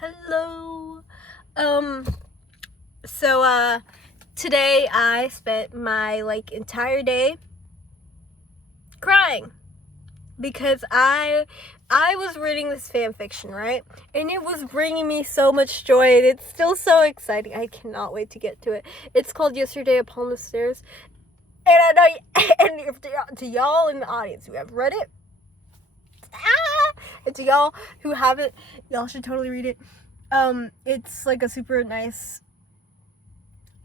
Hello. Um, today I spent my entire day crying because I was reading this fan fiction, right? And it was bringing me so much joy, and it's still so exciting. I cannot wait to get to it. It's called Yesterday Upon the Stairs. And I know, and if to y'all in the audience who have read it, and to y'all who haven't, y'all should totally read it. It's like a super nice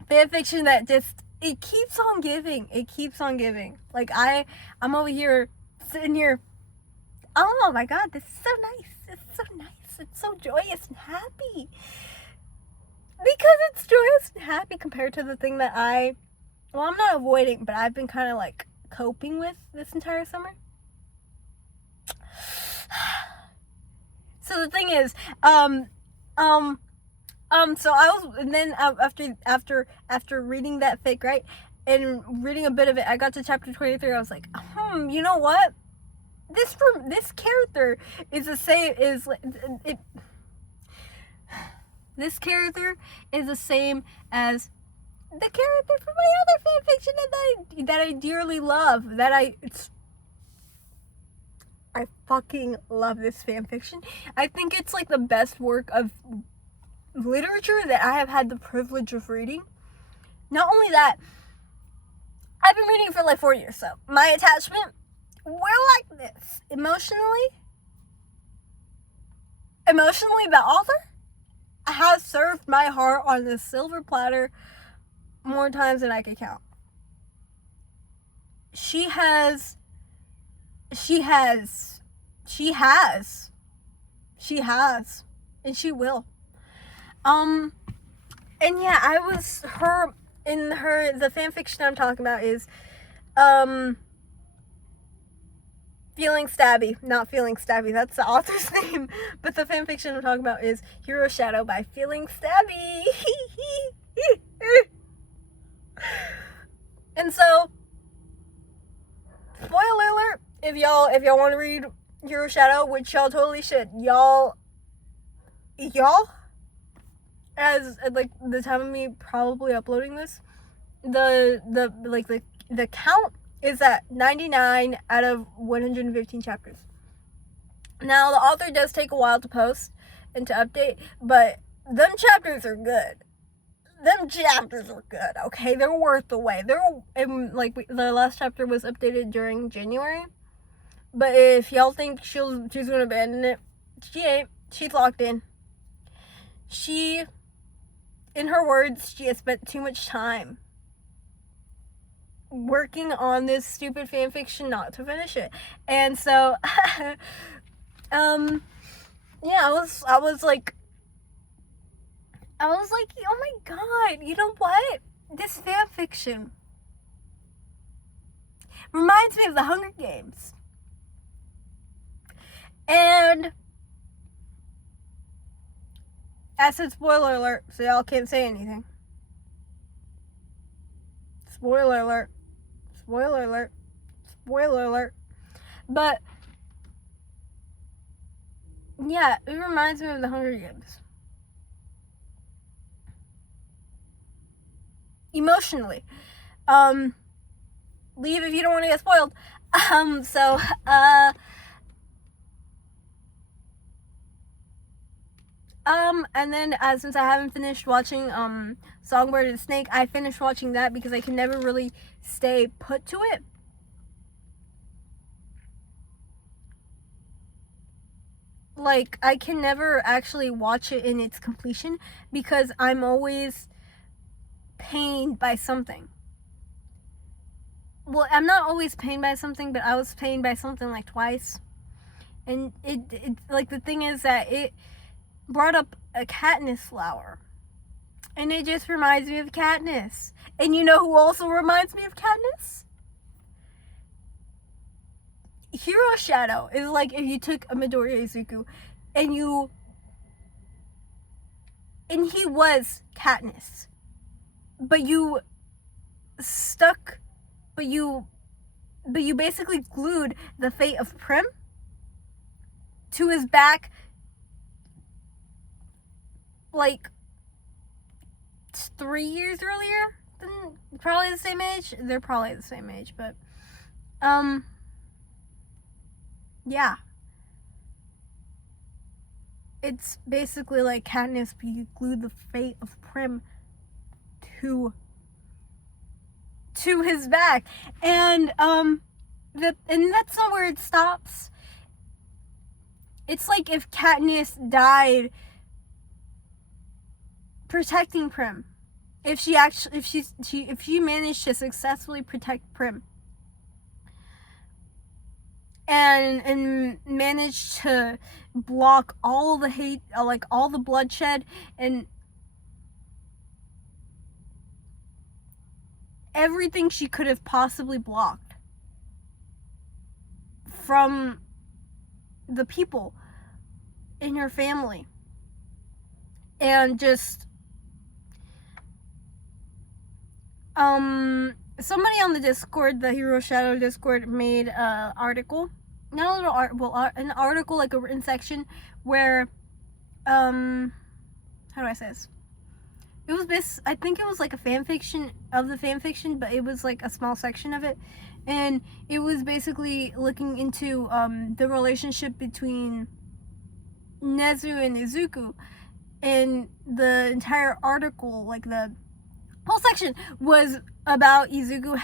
fan fiction that just it keeps on giving. It keeps on giving. Like I'm over here sitting here. Oh my god, this is so nice. It's so nice. It's so joyous and happy. Because it's joyous and happy compared to the thing that I'm not avoiding, but I've been kind of like coping with this entire summer. So the thing is, so I was, and then after reading that fic, right, and reading a bit of it, I got to chapter 23. I was like, you know what? This character is the same. This character is the same as the character from my other fanfiction that I dearly love. I fucking love this fanfiction. I think it's like the best work of literature that I have had the privilege of reading. Not only that, I've been reading for like 4 years, so my attachment, we're like this. Emotionally, the author has served my heart on this silver platter more times than I could count. She has, and she will. And yeah, the fanfiction I'm talking about is, Feeling Stabby. Not Feeling Stabby, that's the author's name. But the fanfiction I'm talking about is Hero Shadow by Feeling Stabby. And so, spoiler alert, if y'all want to read Hero Shadow, which y'all totally should, y'all, as like the time of me probably uploading this, the count is at 99 out of 115 chapters. Now the author does take a while to post and to update, but them chapters are good. Okay, they're worth the wait. The last chapter was updated during January, but if y'all think she's gonna abandon it, she ain't. She's locked in. In her words, she has spent too much time working on this stupid fanfiction not to finish it. And so, yeah, I was like, oh my god, you know what? This fanfiction reminds me of the Hunger Games. And I said spoiler alert, so y'all can't say anything. Spoiler alert. But yeah, it reminds me of the Hunger Games. Emotionally. Leave if you don't want to get spoiled. And then since I haven't finished watching Songbird and Snake, I finished watching that because I can never really stay put to it. Like, I can never actually watch it in its completion because I'm always pained by something. Well, I'm not always pained by something, but I was pained by something like twice. And it like, the thing is that it brought up a Katniss flower, and it just reminds me of Katniss. And you know who also reminds me of Katniss? Hero Shadow is like if you took a Midoriya Izuku and he was Katniss, but you basically glued the fate of Prim to his back like 3 years earlier than probably the same age. They're probably the same age, but yeah. It's basically like Katniss glued the fate of Prim to his back, and that's not where it stops. It's like if Katniss died protecting Prim, if she managed to successfully protect Prim, and managed to block all the hate, like all the bloodshed and everything she could have possibly blocked from the people in her family. And just somebody on the Discord, the Hero Shadow Discord, made an article, not a little art, well, an article, like a written section where how do I say this? It was I think it was like a fan fiction of the fan fiction, but it was like a small section of it, and it was basically looking into the relationship between Nezu and Izuku, and the entire article, like the whole section, was about Nezu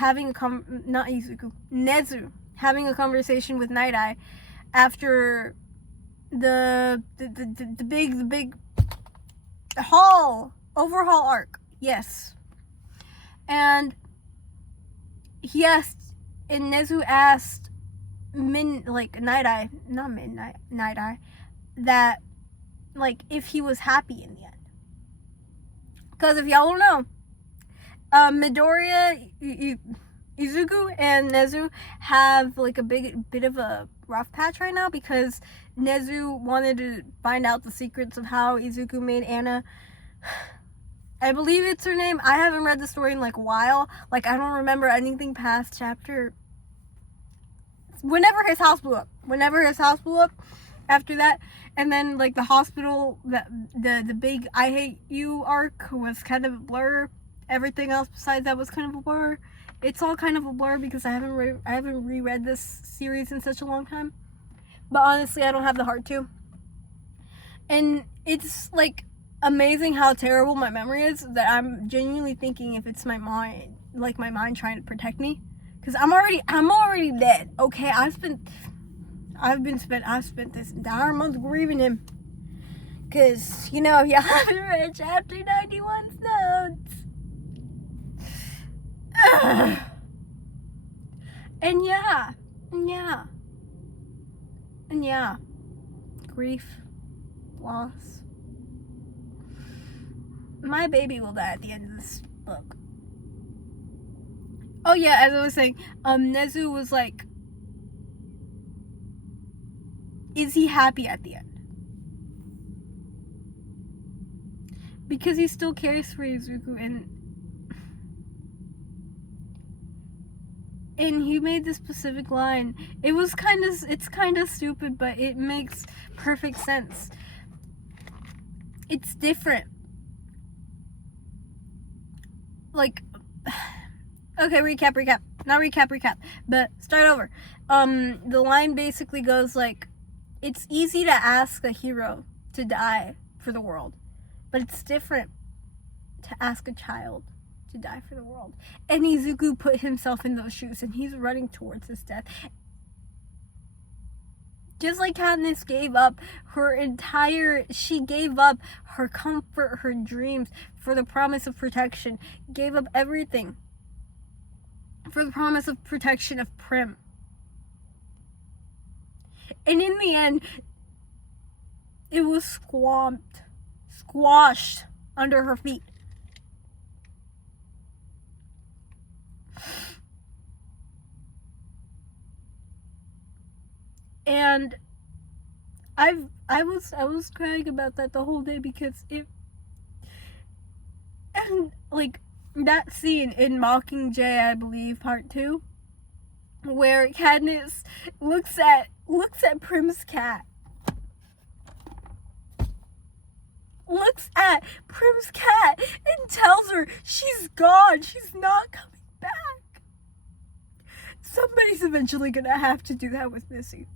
having a conversation with Night Eye after the big overhaul arc. Yes. And Nezu asked Night Eye that, like, if he was happy in the end. Because if y'all don't know, Midoriya, Izuku, and Nezu have like a bit of a rough patch right now, because Nezu wanted to find out the secrets of how Izuku made Anna, I believe it's her name. I haven't read the story in like a while. Like, I don't remember anything past chapter whenever his house blew up after that. And then like the hospital, the big I Hate You arc was kind of a blur. Everything else besides that was kind of a blur. It's all kind of a blur because I haven't reread this series in such a long time. But honestly, I don't have the heart to. And it's like amazing how terrible my memory is, that I'm genuinely thinking if it's my mind, like my mind trying to protect me, because I'm already dead. Okay, I've spent this entire month grieving him, because if y'all haven't read chapter 91's notes. And yeah, grief, loss. My baby will die at the end of this book. Oh yeah, as I was saying, Nezu was like, is he happy at the end? Because he still cares for Izuku, and he made this specific line. It's kind of stupid, but it makes perfect sense. It's different. Like, okay, recap. Not recap, but start over. The line basically goes like, it's easy to ask a hero to die for the world, but it's different to ask a child to die for the world. And Izuku put himself in those shoes, and he's running towards his death. Just like Katniss gave up her comfort, her dreams, for the promise of protection, gave up everything for the promise of protection of Prim. And in the end, it was squashed under her feet. And I was crying about that the whole day, because and like that scene in Mockingjay, I believe, part 2, where Katniss looks at Prim's cat. Looks at Prim's cat, and tells her she's gone, she's not coming back. Somebody's eventually gonna have to do that with Missy,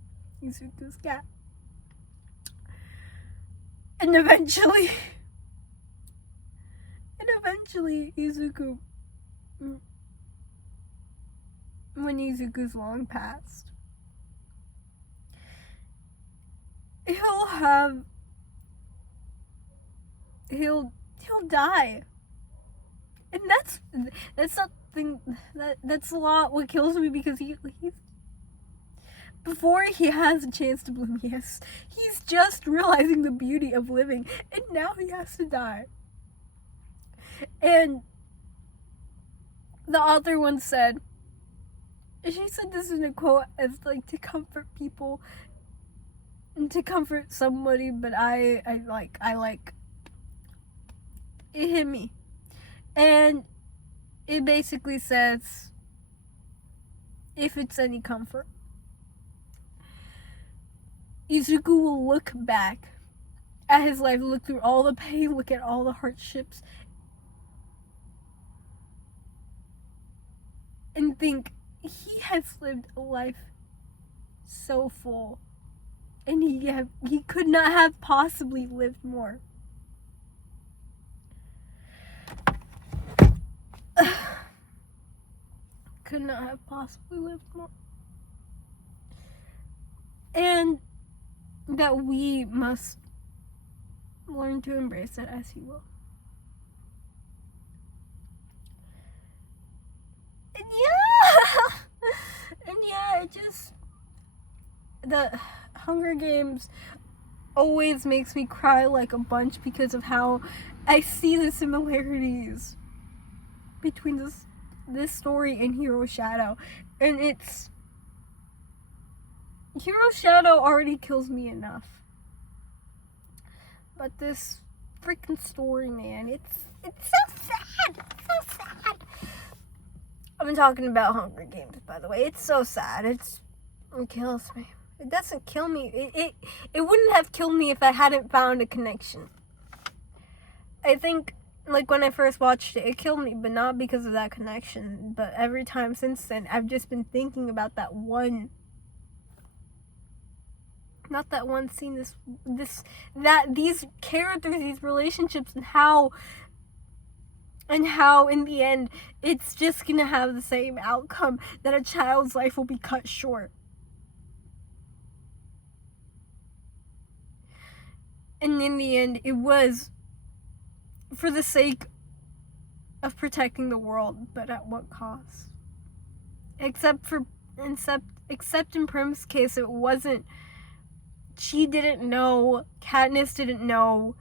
Izuku's cat. And eventually Izuku, when Izuku's long past, he'll die. And that's something that's a lot what kills me, because he's before he has a chance to bloom, he's just realizing the beauty of living, and now he has to die. And the author once said, she said this in a quote as like to comfort people and to comfort somebody, but I like it hit me. And it basically says, if it's any comfort, Izuku will look back at his life, look through all the pain, look at all the hardships, and think he has lived a life so full, and he could not have possibly lived more. Could not have possibly lived more. And that we must learn to embrace it as he will. And it just, the Hunger Games always makes me cry like a bunch because of how I see the similarities between this story and Hero Shadow. And it's, Hero Shadow already kills me enough, but this freaking story, man, it's so sad. It's so sad. I've been talking about Hunger Games, by the way. It's so sad. It kills me. It doesn't kill me. It wouldn't have killed me if I hadn't found a connection. I think, like, when I first watched it, it killed me, but not because of that connection. But every time since then, I've just been thinking about that one. Not that one scene, these characters, these relationships, and how in the end it's just gonna have the same outcome, that a child's life will be cut short. And in the end, it was for the sake of protecting the world, but at what cost? Except in Prim's case, it wasn't. She didn't know. Katniss didn't know.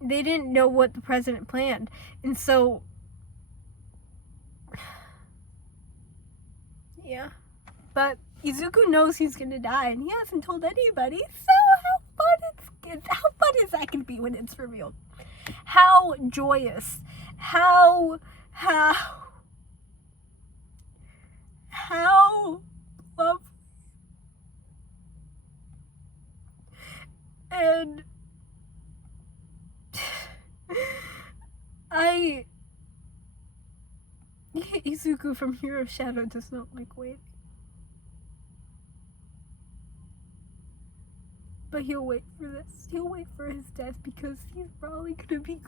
They didn't know what the president planned. And so, yeah. But Izuku knows he's gonna die, and he hasn't told anybody. So how fun is that gonna be when it's revealed? How joyous. How lovely. And Izuku from Hero Shadow does not like waiting. But he'll wait for this. He'll wait for his death, because he's probably gonna be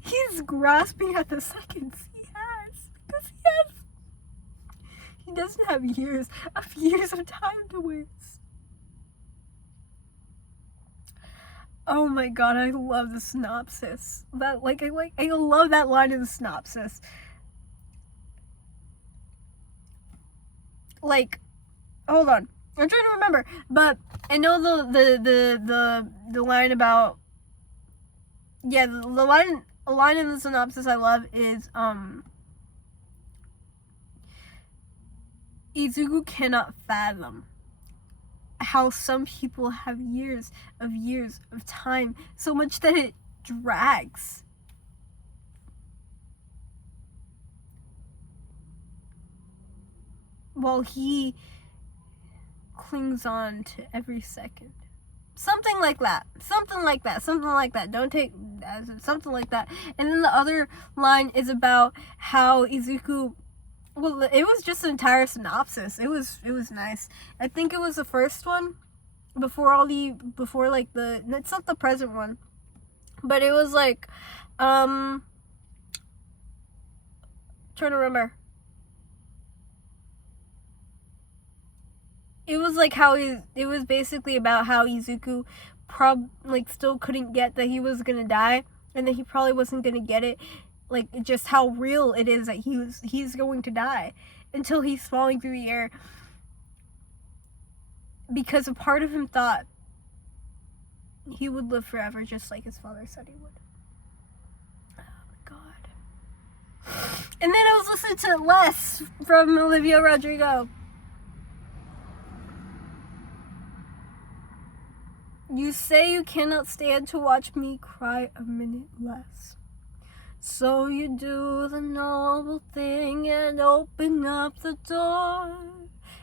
he's grasping at the seconds he has. Because he doesn't have years of time to waste. Oh my god, I love the synopsis. I love that line in the synopsis. Like, hold on, I'm trying to remember, but I know the line about, yeah, the line in the synopsis I love is Izuku cannot fathom how some people have years of time, so much that it drags. While he clings on to every second Something like that. Don't take something like that. And then the other line is about how Izuku. Well, it was just an entire synopsis. It was nice. I think it was the first one before like the. It's not the present one, but it was like, trying to remember. It was like how it was basically about how Izuku still couldn't get that he was gonna die, and that he probably wasn't gonna get it, like just how real it is that he's going to die until he's falling through the air, because a part of him thought he would live forever just like his father said he would. Oh my god. And then I was listening to Less from Olivia Rodrigo. You say you cannot stand to watch me cry a minute less. So you do the noble thing and open up the door.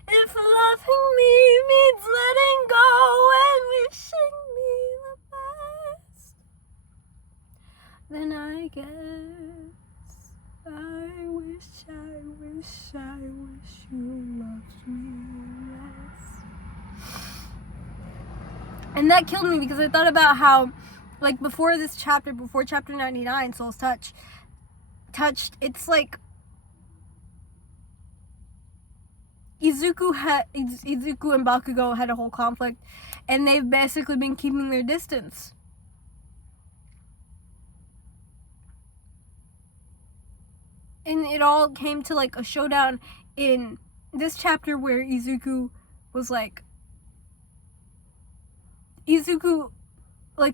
If loving me means letting go and wishing me the best, then I guess I wish you loved me less. And that killed me, because I thought about how, like, before chapter 99, Soul's Touched, it's like Izuku and Bakugo had a whole conflict, and they've basically been keeping their distance. And it all came to like a showdown in this chapter where Izuku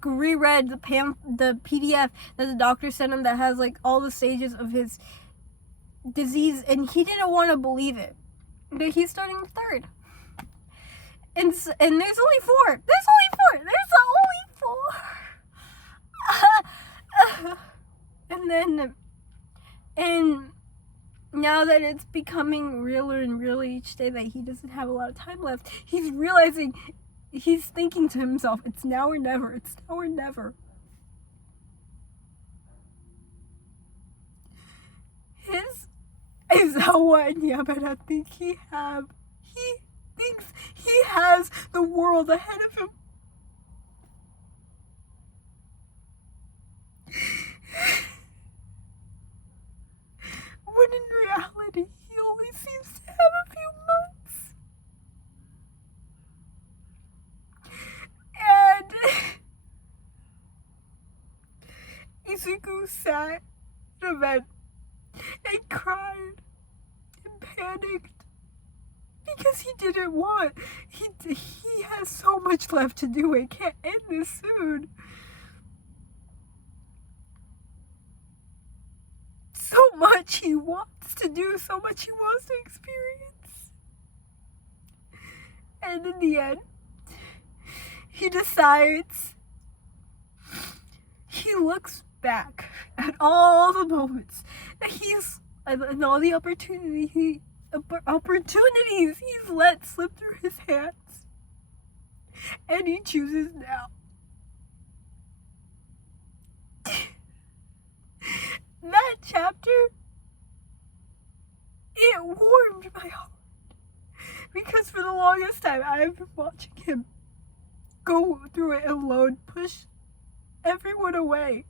reread the PDF that the doctor sent him that has like all the stages of his disease, and he didn't want to believe it. But he's starting third. And there's only four. And now that it's becoming realer and realer each day that he doesn't have a lot of time left, he's realizing, he's thinking to himself, it's now or never. His Aizawa and Yamada think he thinks he has the world ahead of him. When in reality, he only seems to have a few months. And Izuku sat in a bed and cried and panicked because he didn't want. He has so much left to do. It can't end this soon. So much he wants to do, so much he wants to experience. And in the end, he decides, he looks back at all the moments that and all the opportunities he's let slip through his hands, and he chooses now. That chapter, it warmed my heart, because for the longest time I have been watching him go through it alone, push everyone away,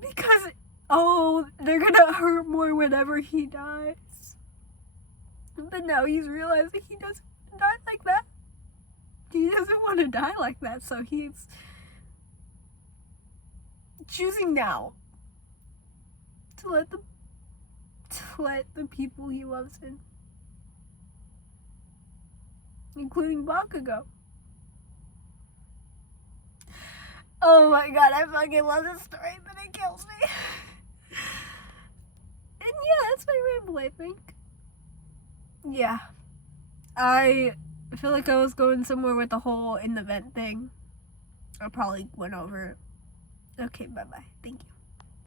because they're gonna hurt more whenever he dies. But now he's realizing he doesn't die like that. He doesn't want to die like that, so he's choosing now to let the people he loves in, including Bakugo. Oh my god, I fucking love this story, but it kills me. And yeah, that's my ramble, I think. Yeah. I feel like I was going somewhere with the whole in the vent thing. I probably went over it. Okay, bye-bye. Thank you.